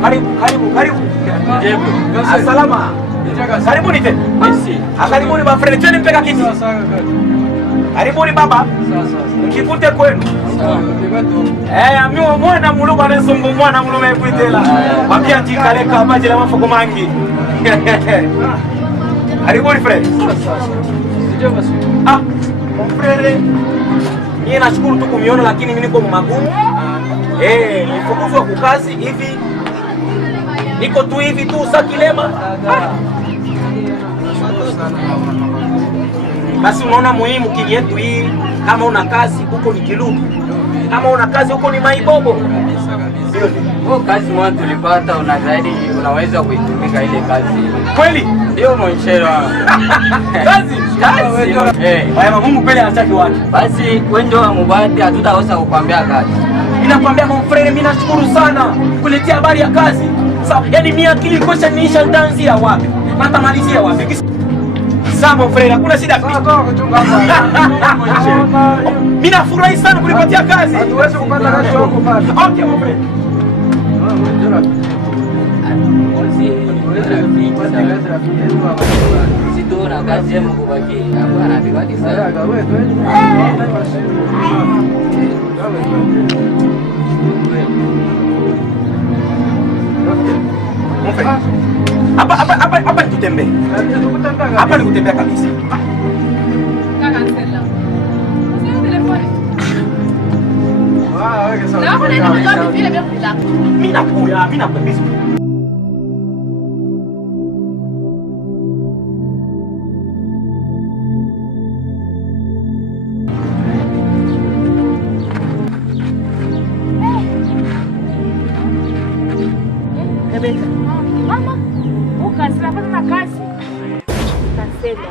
Karibu. Salama. Karibuni tena. Karibuni ba friend, twende mpeka kiti. Karibuni baba. Mkikute kwenu. Mimi mwana muluba nesombo mwana mulume kuitela. Mapia tikaleka majira mafoko mangi. Karibuni friend. Mon frère. Mimi nashukuru tu kumiona lakini mimi niko magumu. Nilifukuzwa kwa kazi hivi. Niko tu hivi tu sakilema. Basi unaona muhimu kili yetu hii, kama una kazi huko ni Kilugu. Kama una kazi huko ni Maibobo. Ndio kazi moja tulipata, una zaidi unaweza kuitumika ile kazi. Kweli? Ndio monshero. Kazi. Baya Mungu kweli anataka watu. Basi wewe ndio mubati hatutaweza kukwambia kazi. Ninakwambia mon frère, mimi nashukuru sana kuletea habari ya kazi. Sawa, yani mimi akili kosha niisha ndanzia wapi? Matamalizia wapi? Sawa mon frère, hakuna shida. Mimi nafurahi sana kulipatia kazi. Hatuwezi kupata kazi wako bado. Okay mon frère. Situna kazi ya Mungu baki. Hapana bibaki sana. Hapa nikutembea. Hapa nikutembea kabisa. Mimi nakuya. Mama, ukazi napata na kazi. Kasema